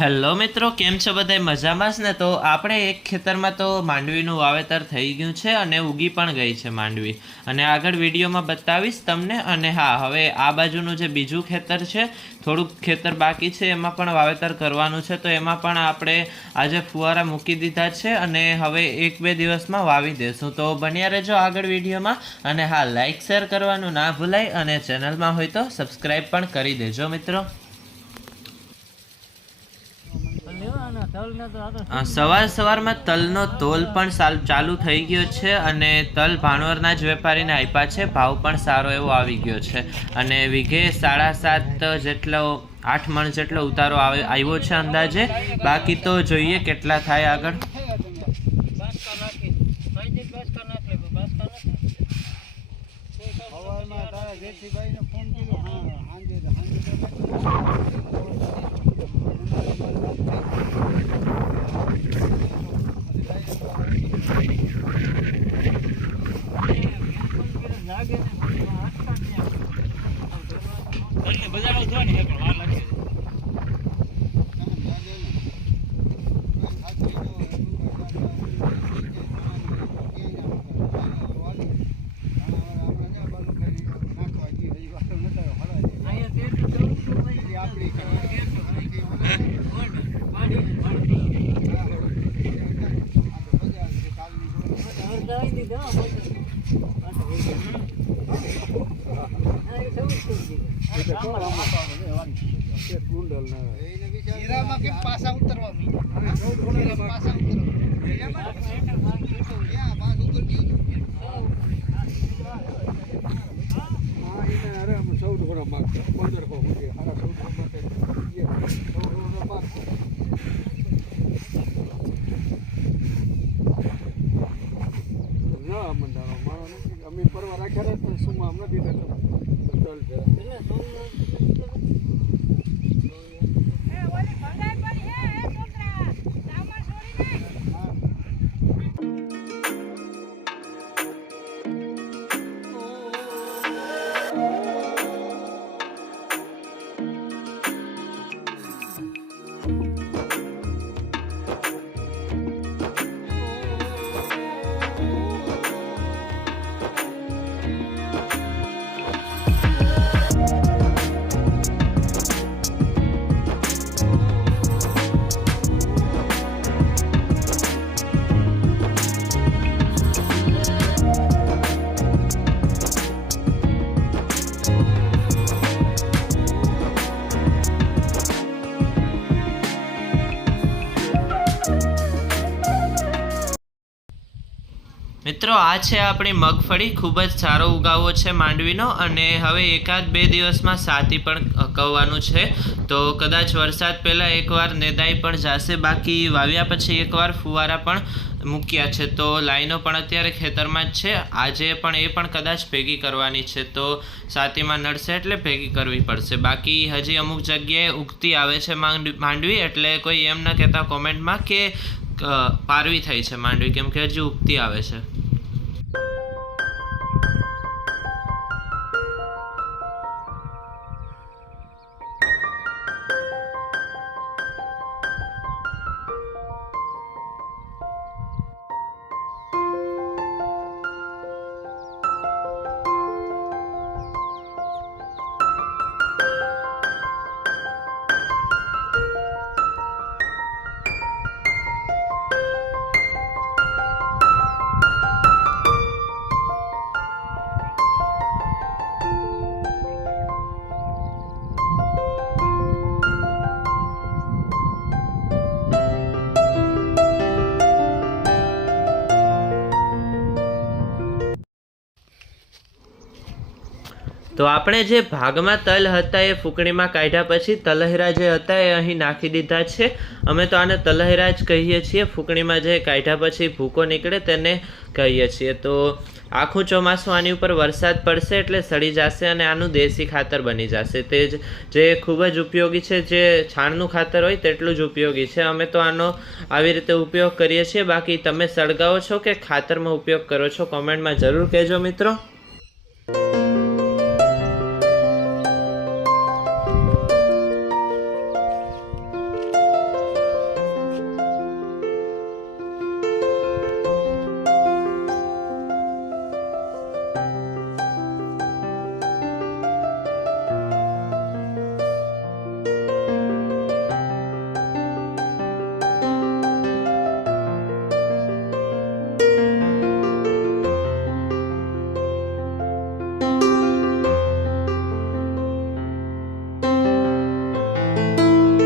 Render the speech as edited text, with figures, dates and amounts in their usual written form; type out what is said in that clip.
Hello મિત્રો, કેમ છો બધાય? મજામાં જ ને? તો આપણે એક ખેતરમાં તો માંડવીનું વાવેતર થઈ ગયું છે અને ઉગી પણ ગઈ છે માંડવી, અને આગળ વિડીયોમાં બતાવીશ તમને. અને હા, હવે આ બાજુનું જે બીજું ખેતર છે, થોડુંક ખેતર બાકી છે, એમાં પણ વાવેતર કરવાનું છે. તો એમાં પણ આપણે આજે ફુવારા મૂકી દીધા છે અને હવે 1-2 દિવસમાં વાવી દેશું. તો બન્યા રહેજો આગળ વિડીયોમાં. અને હા, લાઈક શેર કરવાનું ના ભૂલાય અને ચેનલમાં હોય તો સબસ્ક્રાઈબ પણ કરી દેજો મિત્રો. સવારમાં તલનો તોલ પણ ચાલુ થઈ ગયો છે અને તલ ભાણવરના જ વેપારીને આપ્યા છે. ભાવ પણ સારો એવો આવી ગયો છે અને વીઘે 7.5 જેટલો 8 મણ જેટલો ઉતારો આવ્યો છે અંદાજે. બાકી તો જોઈએ કેટલા થાય આગળ. મિત્રો, આ છે આપણી મગફળી. ખૂબ જ સારો ઉગાવો છે માંડવીનો અને હવે 1-2 દિવસમાં સાથી પણ હકવવાનું છે. તો કદાચ વરસાદ પહેલાં એકવાર નેદાઈ પણ જશે. બાકી વાવ્યા પછી એકવાર ફુવારા પણ મૂક્યા છે. તો લાઈનો પણ અત્યારે ખેતરમાં જ છે. આજે પણ એ પણ કદાચ ભેગી કરવાની છે. તો સાતીમાં નડશે એટલે ભેગી કરવી પડશે. બાકી હજી અમુક જગ્યાએ ઉગતી આવે છે માંડવી, એટલે કોઈ એમ ન કહેતા કોમેન્ટમાં કે પારવી થઈ છે માંડવી, કેમ કે હજી ઉગતી આવે છે. તો આપણે જે ભાગમાં તલ હતા એ ફૂંકણીમાં કાઢ્યા પછી તલહેરા જે હતા એ અહીં નાખી દીધા છે. અમે તો આને તલહેરા જ કહીએ છીએ. ફૂંકણીમાં જે કાઢ્યા પછી ભૂકો નીકળે તેને કહીએ છીએ. તો આખું ચોમાસું આની ઉપર વરસાદ પડશે એટલે સડી જશે અને આનું દેશી ખાતર બની જશે. તે જ જે ખૂબ જ ઉપયોગી છે. જે છાણનું ખાતર હોય તેટલું જ ઉપયોગી છે. અમે તો આનો આવી રીતે ઉપયોગ કરીએ છીએ. બાકી તમે સળગાવો છો કે ખાતરમાં ઉપયોગ કરો છો? કોમેન્ટમાં જરૂર કહેજો મિત્રો.